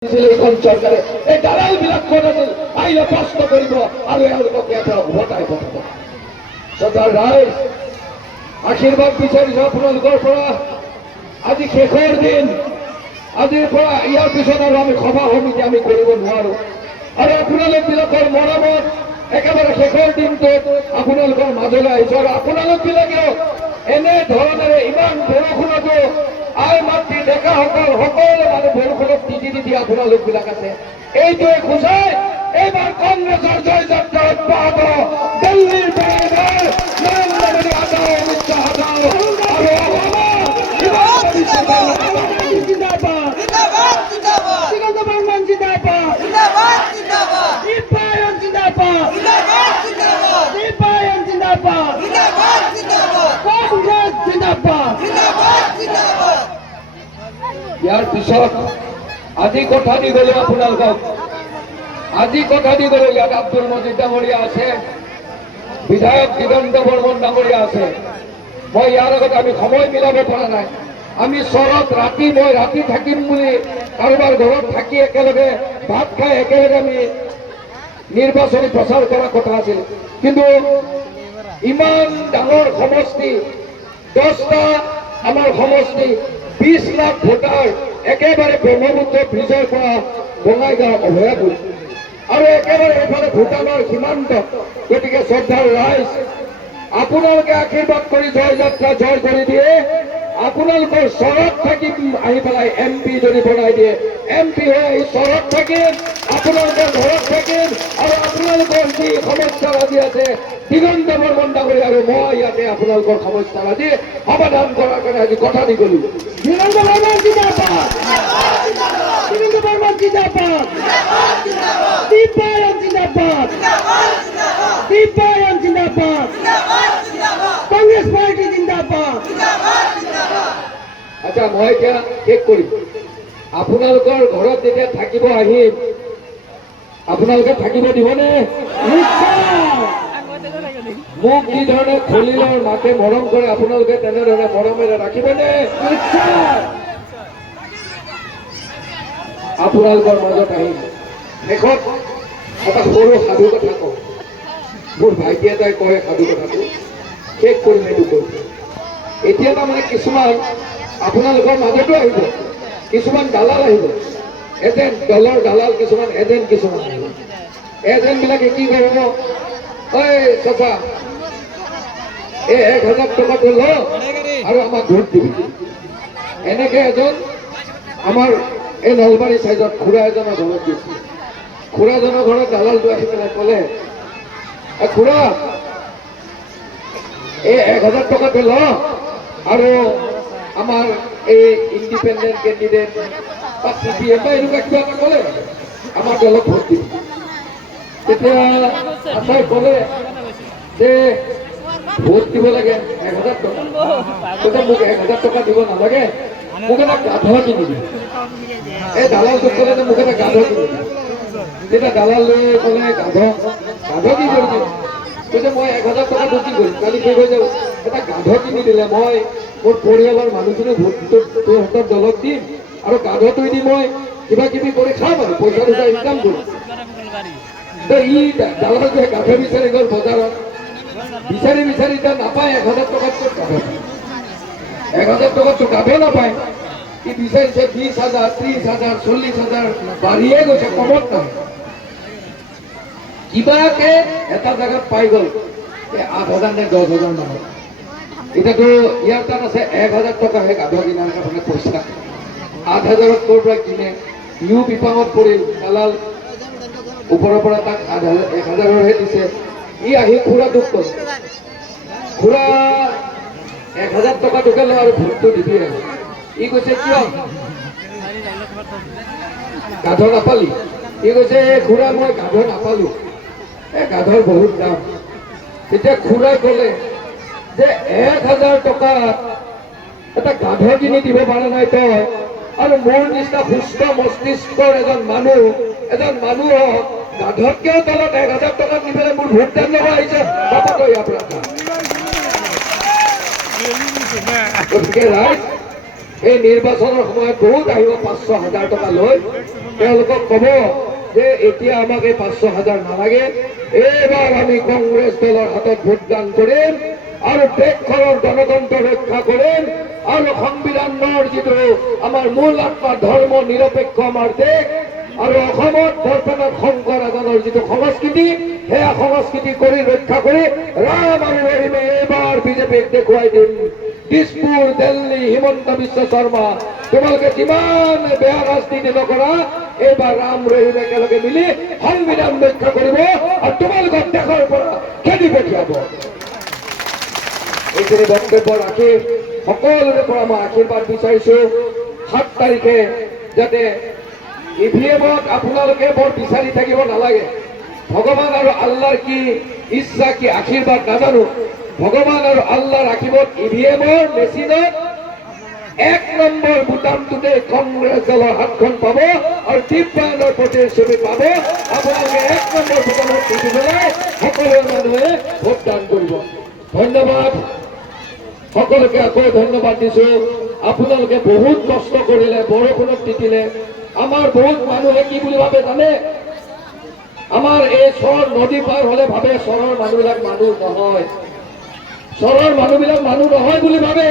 চৰকাৰে এই দালাল বিলাক ক'ত আছিল আহিলে প্ৰশ্ন কৰিব আৰু এওঁলোকক ইয়াৰ উভতাই পঠাব। চৰকাৰ ৰাইজ আশীৰ্বাদ বিচাৰিছো আপোনালোকৰ পৰা। আজি শেষৰ দিন, আজিৰ পৰা ইয়াৰ পিছত আৰু আমি সভা সমিতি আমি কৰিব নোৱাৰো আৰু আপোনালোক বিলাকৰ মৰমত একেবাৰে শেষৰ দিনটোত আপোনালোকৰ মাজলৈ আহিছো আৰু আপোনালোক বিলাকেও এনে ধৰণেৰে ইমান বৰষুণতো আই মাতৃ ডেকাসকল সকলো মানুহ বৰষুণত তিতি তিতি আপোনালোক বিলাক আছে। এইটোৱে সূচাই এইবাৰ কংগ্ৰেছৰ জয় যাত্ৰা অব্যাহত। দিল্লীৰ বেৰেদাৰ নৰেন্দ্ৰ মোদী আদাও, অমিত শ্বাহ আদাও ইয়াৰ পিছত আজি কথা দি গলো আপোনালোকক, আজি কথা দি গলো। ইয়াত আব্দুল মজিদ ডাঙৰীয়া আছে, বিধায়ক দিগন্ত বৰ্মন ডাঙৰীয়া আছে। মই ইয়াৰ আগত আমি সময় মিলাব পৰা নাই। আমি চৰত ৰাতি, মই ৰাতি থাকিম বুলি কাৰোবাৰ ঘৰত থাকি একেলগে ভাত খাই একেলগে আমি নিৰ্বাচনী প্ৰচাৰ কৰা কথা আছিল, কিন্তু ইমান ডাঙৰ সমষ্টি, 10টা আমাৰ সমষ্টি, 20 লাখ ভোটাৰ একেবাৰে ব্ৰহ্মপুত্ৰ ব্ৰিজৰ পৰা বঙাইগাঁও অভয়াপুৰ আৰু একেবাৰে এইফালে ভূটানৰ সীমান্ত। গতিকে শ্ৰদ্ধাৰ ৰাইজ, আপোনালোকে আশীৰ্বাদ কৰি জয় যাত্ৰা জয় কৰি দিয়ে। আপোনালোকৰ চৰত থাকিম আহি পেলাই MP যদি বনাই দিয়ে, MP হৈ আহি চৰত থাকিম, আপোনালোকৰ ঘৰত থাকিম আৰু আপোনালোকৰ যি সমস্যা আজি আছে দিগন্ত বৰ্মন ডাঙৰীয়া আৰু মই ইয়াতে আপোনালোকৰ সমস্যা আজি সমাধান কৰাৰ কাৰণে আজি কথা দি গলো। দিগন্ত বৰ্মন জিন্দাবাদ, দিগন্ত বৰ্মন জিন্দাবাদ, দীপায়ন জিন্দাবাদ, দীপায়ন জিন্দাবাদ, কংগ্ৰেছ পাৰ্টি জিন্দাবাদ। আচ্ছা, মই এতিয়া শেষ কৰিম। আপোনালোকৰ ঘৰত যেতিয়া থাকিব আহিম, আপোনালোকে থাকিব দিবনে? মোক যি ধৰণে খলিলৰ মাকে মৰম কৰে আপোনালোকে তেনেধৰণে মৰমেৰে ৰাখিবনে? আপোনালোকৰ মাজত আহিম। শেষত এটা সৰু সাধু কথা কওঁ। মোৰ ভাইটি এটাই কয় সাধু কথাটো, শেষ কৰিম এইটো কৈ। এতিয়া তাৰমানে কিছুমান আপোনালোকৰ মাজতো আহিব, কিছুমান দালাল আহিব, এজেণ্ট, দলৰ দালাল কিছুমান, এজেণ্ট কিছুমান আহিব। এজেণ্ট বিলাকে কি কৰিব, ঐ চাচা এই 1000 টকাটো ল আৰু আমাক ভোট দিবি। এনেকে এজন আমাৰ এই নলবাৰী চাইডত খুৰা এজনৰ ঘৰত গৈছিল। খুৰাজনৰ ঘৰত দালালটো আহি পেলাই ক'লে, খুৰা এই 1000 টকাটো ল আৰু আমাৰ এই ইণ্ডিপেণ্ডেণ্ট কেণ্ডিডেট বা CPM বা এনেকুৱা কিবা এটা ক'লে আমাৰ দলক ভোট দিবি। তেতিয়া আচাই ক'লে যে ভোট দিব লাগে 1000 টকা। কৈছে মোক 1000 টকা দিব নালাগে, মোক এটা গাধ কিনি দিবি। এই দালালটোক ক'লে যে মোক এটা গাধ কিনি দিবি। তেতিয়া দালাল লৈ ক'লে গাধ কি কৰিবি? কৈছে মই 1000 টকাটো কি কৰিম? কালি কি কৈছে এটা গাধ কিনি দিলে মই মোৰ পৰিয়ালৰ মানুহখিনি ভোটটো তোৰ দলত দিম আৰু গাধটো দি মই কিবা কিবি কৰি খাম আৰু পইচা দুটা ইনকাম কৰিম। ই দালালটোৱে গাধ বিচাৰি গ'ল বজাৰত, বিচাৰি বিচাৰি এতিয়া নাপায়। 1000 টকাত ক'ত গাধ? 1000 টকাততো গাধ নাপায়। ই বিচাৰিছে 20,000, 30,000, 40,000 বাঢ়িয়ে গৈছে, কমত নাই। কিবাকে এটা জেগাত পাই গ'ল 8,000 নে 10,000 মানত। এতিয়াতো ইয়াৰ তাত আছে 1000 টকাহে গাধ কিনাৰ কাৰণে পইচা। 8,000ত ক'ৰ পৰা কিনে? ইও বিপাঙত পৰিল। দালাল ওপৰৰ পৰা তাক 1000হে দিছে। ই আহি খুৰা দুখ ক'ল, খুৰা 1000 টকাটোকে ল আৰু ভোটটো দিবি। ই কৈছে কিয়? গাধ নাপালি? ই কৈছে খুৰা মই গাধ নাপালো, গাধৰ বহুত দাম। তেতিয়া খুৰাই ক'লে যে 1000 টকা এটা গাধ কিনি দিব পৰা নাই তই, আৰু মোৰ নিচিনা সুস্থ মস্তিষ্কৰ এজন মানুহক গাধতকেও তলত 1000 টকা দি পেলাই মোৰ ভোট দান ল'ব আহিছে। গতিকে ৰাইজ এই নিৰ্বাচনৰ সময়ত বহুত আহিব 500,000 টকা লৈ তেওঁলোকক ক'ব যে এতিয়া আমাক এই 500,000 নালাগে, এইবাৰ আমি কংগ্ৰেছ দলৰ হাতত ভোটদান কৰিম আৰু দেশখনৰ গণতন্ত্ৰ ৰক্ষা কৰিম আৰু সংবিধানৰ যিটো আমাৰ মূল আত্মা ধৰ্ম নিৰপেক্ষ আমাৰ দেশ আৰু অসমত বৰ্তমান শংকৰ আজানৰ যিটো সংস্কৃতি সেয়া সংস্কৃতি কৰি ৰক্ষা কৰি ৰাম আৰু ৰহিমে এইবাৰ বিজেপিক দেখুৱাই দিম। দিছপুৰ, দিল্লী, হিমন্ত বিশ্ব শৰ্মা, তোমালোকে যিমান বেয়া ৰাজনীতি নকৰা, এইবাৰ ৰাম ৰহিম একেলগে মিলি সংবিধান ৰক্ষা কৰিব আৰু তোমালোকক দেশৰ পৰা খেদি পঠিয়াব। এইখিনি বক্তব্য ৰাখি সকলোৰে পৰা মই আশীৰ্বাদ বিচাৰিছো 7 তাৰিখে যাতে ইভিএমত আপোনালোকে বৰ বিচাৰি থাকিব নালাগে। ভগৱান আৰু আল্লাহৰ কি ইচ্ছা কি আশীৰ্বাদ নাজানো, ভগৱান আৰু আল্লাহ ৰাখিব ইভিএমৰ মেচিনত 1 নম্বৰ বুটামটোতে কংগ্ৰেছ দলৰ হাতখন পাব আৰু দিব্যাংগৰ প্ৰতিশ্ৰুতি পাব। আপোনালোকে 1 নম্বৰ বুটামত টিপি পেলাই সকলো মানুহে ভোটদান কৰিব। ধন্যবাদ সকলোকে, আকৌ ধন্যবাদ দিছো। আপোনালোকে বহুত কষ্ট কৰিলে, বৰষুণত তিতিলে। আমাৰ বহুত মানুহে কি বুলি ভাবে জানে? আমাৰ এই চৰ নদী পাৰ হলে ভাবে চৰৰ মানুহবিলাক মানুহ নহয়, চৰৰ মানুহবিলাক মানুহ নহয় বুলি ভাবে।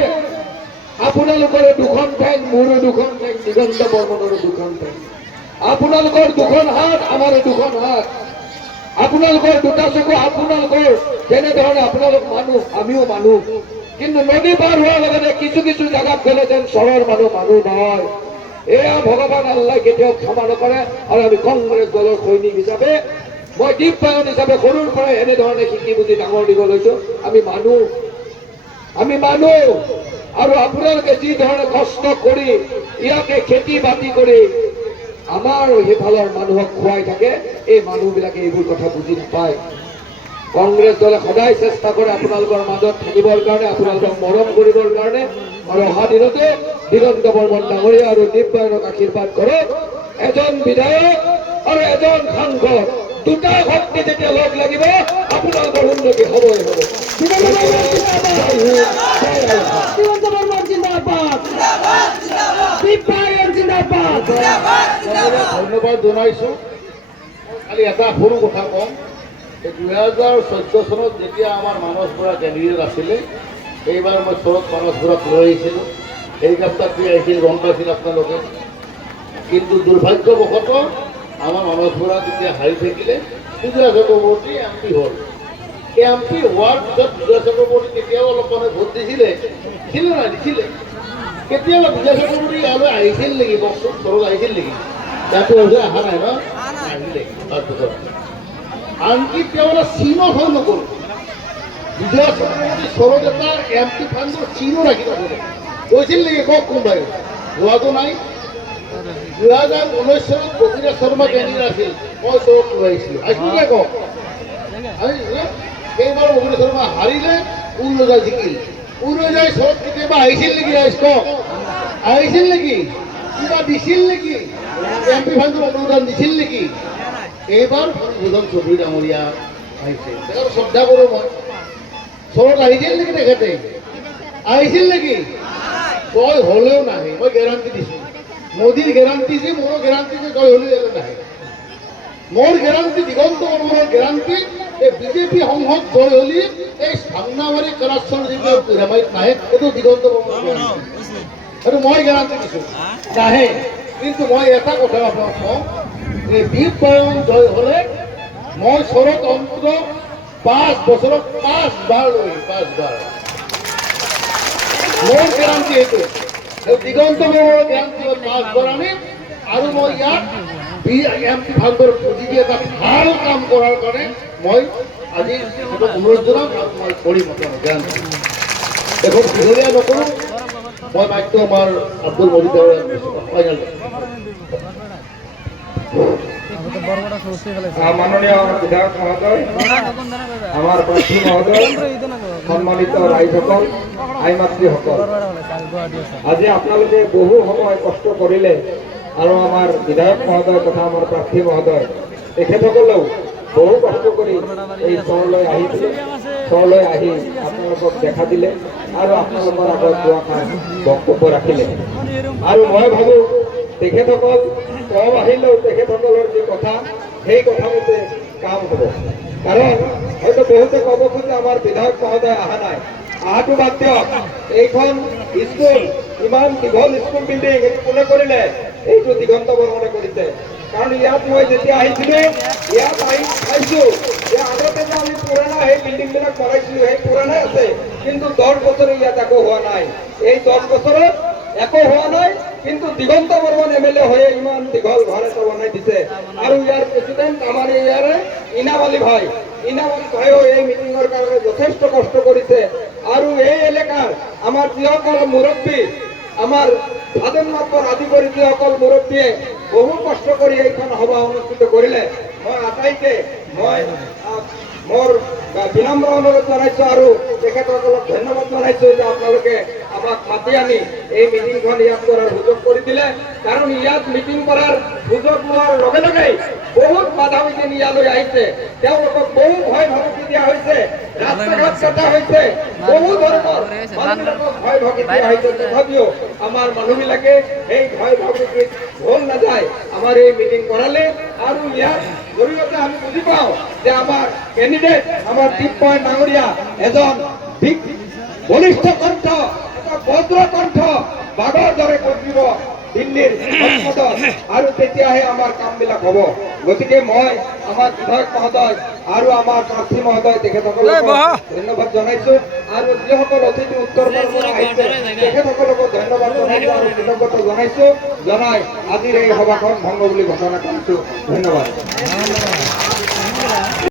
আপোনালোকৰে 2খন ঠেং, মোৰো 2খন ঠেং, দিগন্ত বৰ্মনৰো 2খন ঠেং। আপোনালোকৰ 2খন হাত, আমাৰো 2খন হাত। আপোনালোকৰ 2টা চকু, আপোনালোকৰ যেনেধৰণে আপোনালোক মানুহ, আমিও মানুহ। কিন্তু নদী পাৰ হোৱাৰ লগতে কিছু কিছু জাগাত গ'লে যেন চৰৰ মানুহ মানুহ নহয়। এয়া ভগৱান আল্লাহ কেতিয়াও ক্ষমা নকৰে। আৰু আমি কংগ্ৰেছ দলৰ সৈনিক হিচাপে, মই দিব্যাংগ হিচাপে সৰুৰ পৰাই এনেধৰণে শিকি বুজি ডাঙৰ দীঘল হৈছো। আমি মানুহ আৰু আপোনালোকে যি ধৰণে কষ্ট কৰি ইয়াতে খেতি বাতি কৰি আমাৰ সেইফালৰ মানুহক খুৱাই থাকে, এই মানুহবিলাকে এইবোৰ কথা বুজি নাপায়। কংগ্ৰেছ দলে সদায় চেষ্টা কৰে আপোনালোকৰ মাজত থাকিবৰ কাৰণে, আপোনালোকক মৰম কৰিবৰ কাৰণে। আৰু অহা দিনতে দিগন্ত বৰ্মন ডাঙৰীয়া আৰু দিব্যাংগক আশীৰ্বাদ কৰক। এজন বিধায়ক আৰু এজন সাংসদ, 2টা শক্তি যেতিয়া লগ লাগিব আপোনালোকৰ উন্নতি হ'বই হ'ব। ধন্যবাদ জনাইছো। খালি এটা সৰু কথা কম, 2014 চনত যেতিয়া আমাৰ মানস বৰা কেন্দ্ৰীয় আছিলে, এইবাৰ মই শৰৎ মানস বৰাক লৈ আহিছিলোঁ। হেলিকপ্টাৰ দি আহিছিল, গম পাইছিল আপোনালোকে। কিন্তু দুৰ্ভাগ্যবশতঃ আমাৰ মানস বৰা তেতিয়া হাৰি থাকিলে, সুজয় চক্ৰৱৰ্তী MP হ'ল। এই MP হোৱাৰ পিছত সুজয় চক্ৰৱৰ্তী তেতিয়াও অলপ মানে ভোট দিছিলে নাই? দিছিলে। কেতিয়াবা সুজয় চক্ৰৱৰ্তী ইয়ালৈ আহিছিল নেকি? কওকচোন, চৰত আহিছিল নেকি? তাতো অহা নাই ন? আহিলে তাৰপিছত আনকি তেওঁ চীনত হৈ নগ'ল। সুজয় চক্ৰৱৰ্তী চৰত এটা MP ফাণ্ডৰ চীনো ৰাখি নগ'লে। কৈছিল নেকি? কওক কোনোবাই? হোৱাটো নাই। 2019 চনত গোপীনাথ শৰ্মা কেন্দ্ৰীয় আছিল, মই চৰত লৈ আহিছিলোঁ। আহিছিল নে কওক? সেইবাৰ গোপীনাথ শৰ্মা হাৰিলে, উৰুজাই জিকিল। উৰুজাই চৰত কেতিয়াবা আহিছিল নেকি? কওক, আহিছিল নেকি? কিবা দিছিল নেকি? MP ফাণ্ডৰ অনুদান দিছিল নেকি? এইবাৰ ভূজন চৌধুৰী ডাঙৰীয়া আহিছে, তেখেতক শ্ৰদ্ধা কৰোঁ মই। চৰত আহিছিল নেকি? তেখেতে আহিছিল নেকি? জয় হলেও নাহে, মই গেৰাণ্টি দিছোঁ। মোদীৰ গেৰাণ্টি যে, মোৰো গেৰাণ্টি যে জয় হলেও নাহে। মোৰ গেৰাণ্টি, দিগন্ত বৰ্মনৰ গেৰাণ্টি, এই বিজেপি সংসদ জয় হলি এই ভাংনাবাৰী কৰাপশ্যন যিবিলাক ৰেমাইত নাহে, এইটো দিগন্ত বৰ্মনৰ গেৰাণ্টি। সেইটো মই গেৰাণ্টি দিছোঁ, নাহে। কিন্তু মই এটা কথা আপোনাক কওঁ, এই দিব্যাংগ জয় হলে মই চৰত অন্তত 5 বছৰত 5 বাৰ লৈ 5 বাৰ। মোৰ গেৰাণ্টি এইটো। দিগন্ত বৰ্মনৰ গেৰাণ্টি 5 বাৰ আনিম। আৰু মই ইয়াত MP ফাণ্ডৰ পুঁজি দি এটা ভাল কাম কৰাৰ কাৰণে মই আজি অনুৰোধ জনাম আৰু মই কৰিম আপোনাক গেৰাণ্টি। দেখোন দীঘলীয়া নকৰোঁ, মই মাত্ৰ আমাৰ আব্দুল মজিদ ফাইনেল। মাননীয় বিধায়ক মহোদয়, আমাৰ প্ৰাৰ্থী মহোদয়, সন্মানিত ৰাইজসকল, আই মাতৃসকল, আজি আপোনালোকে বহু সময় কষ্ট কৰিলে আৰু আমাৰ বিধায়ক মহোদয় তথা আমাৰ প্ৰাৰ্থী মহোদয় তেখেতসকলেও বহু কষ্ট কৰি এই চহৰলৈ আহিছিলে, চহৰলৈ আহি আপোনালোকক দেখা দিলে আৰু আপোনালোকৰ আগত দুআষাৰ বক্তব্য ৰাখিলে। আৰু মই ভাবোঁ তেখেতসকল কম আহিলেও তেখেতসকলৰ যি কথা সেই কথামতে কাম হ'ব। কাৰণ হয়তো বহুতে ক'ব খোজে আমাৰ বিধায়ক মহোদয় অহা নাই, অহাটো বাদ দিয়ক, এইখন স্কুল ইমান দীঘল স্কুল বিল্ডিং এইটো কোনে কৰিলে? এইটো দিগন্ত বৰ্মনে কৰিছে। কাৰণ ইয়াত মই যেতিয়া আহিছিলোঁ, ইয়াত আহি চাইছোঁ যে আগতে যে আমি পুৰণা সেই বিল্ডিংবিলাক বনাইছিলোঁ সেই পুৰণাই আছে, কিন্তু 10 বছৰে ইয়াত একো হোৱা নাই। এই 10 বছৰত একো হোৱা নাই, কিন্তু দিগন্ত বৰ্মন MLA হয়ে ইমান দীঘল ঘৰ এটা বনাই দিছে। আৰু ইয়াৰ প্ৰেচিডেণ্ট আমাৰ ইয়াৰে ইনাম আলী ভাইও এই মিটিঙৰ কাৰণে যথেষ্ট কষ্ট কৰিছে। আৰু এই এলেকাৰ আমাৰ যিসকল মুৰব্বী, আমাৰ সাধন মাত্ৰ আদি কৰি যিসকল মুৰব্বীয়ে বহু কষ্ট কৰি এইখন সভা অনুষ্ঠিত কৰিলে, মই আটাইকে মোৰ বিনম্ৰ অনুৰোধ জনাইছোঁ আৰু তেখেতসকলক ধন্যবাদ জনাইছোঁ যে আপোনালোকে আমাক মাতি আনি এই মিটিংখন ইয়াত কৰাৰ সুযোগ কৰি দিলে। কাৰণ ইয়াত মিটিং কৰাৰ সুযোগ লোৱাৰ লগে লগেই বহুত বাধা বিঘিনি ইয়ালৈ আহিছে, তেওঁলোকক বহু ভয় ভাবুকি দিয়া হৈছে, ৰাস্তা ঘাট কটা হৈছে, বহু ধৰণৰ মানুহবিলাকক ভয় ভাবুকি দিয়া হৈছে। তথাপিও আমাৰ মানুহবিলাকে এই ভয় ভাবুকিত ভুল নাযায় আমাৰ এই মিটিং কৰালে। আৰু ইয়াৰ জৰিয়তে আমি বুজি পাওঁ যে আমাৰ কেণ্ডিডেট, আমাৰ টিপপইণ্ট ডাঙৰীয়া এজন বলিষ্ঠ কণ্ঠ, এটা বজ্ৰ কণ্ঠ বাঘৰ দৰে কৰিব দিল্লীৰ সংসদত, আৰু তেতিয়াহে আমাৰ কামবিলাক হ'ব। গতিকে মই আমাৰ বিধায়ক মহোদয় আৰু আমাৰ প্ৰাৰ্থী মহোদয় তেখেতসকলক ধন্যবাদ জনাইছোঁ। আৰু যিসকল অতিথি উত্তৰৰ পৰা আহিছে তেখেতসকলকো ধন্যবাদ জনাইছোঁ আৰু কৃতজ্ঞতা জনাইছোঁ। জনাই আজিৰ এই সভাখন ভংগ বুলি ঘোষণা কৰিছোঁ। ধন্যবাদ।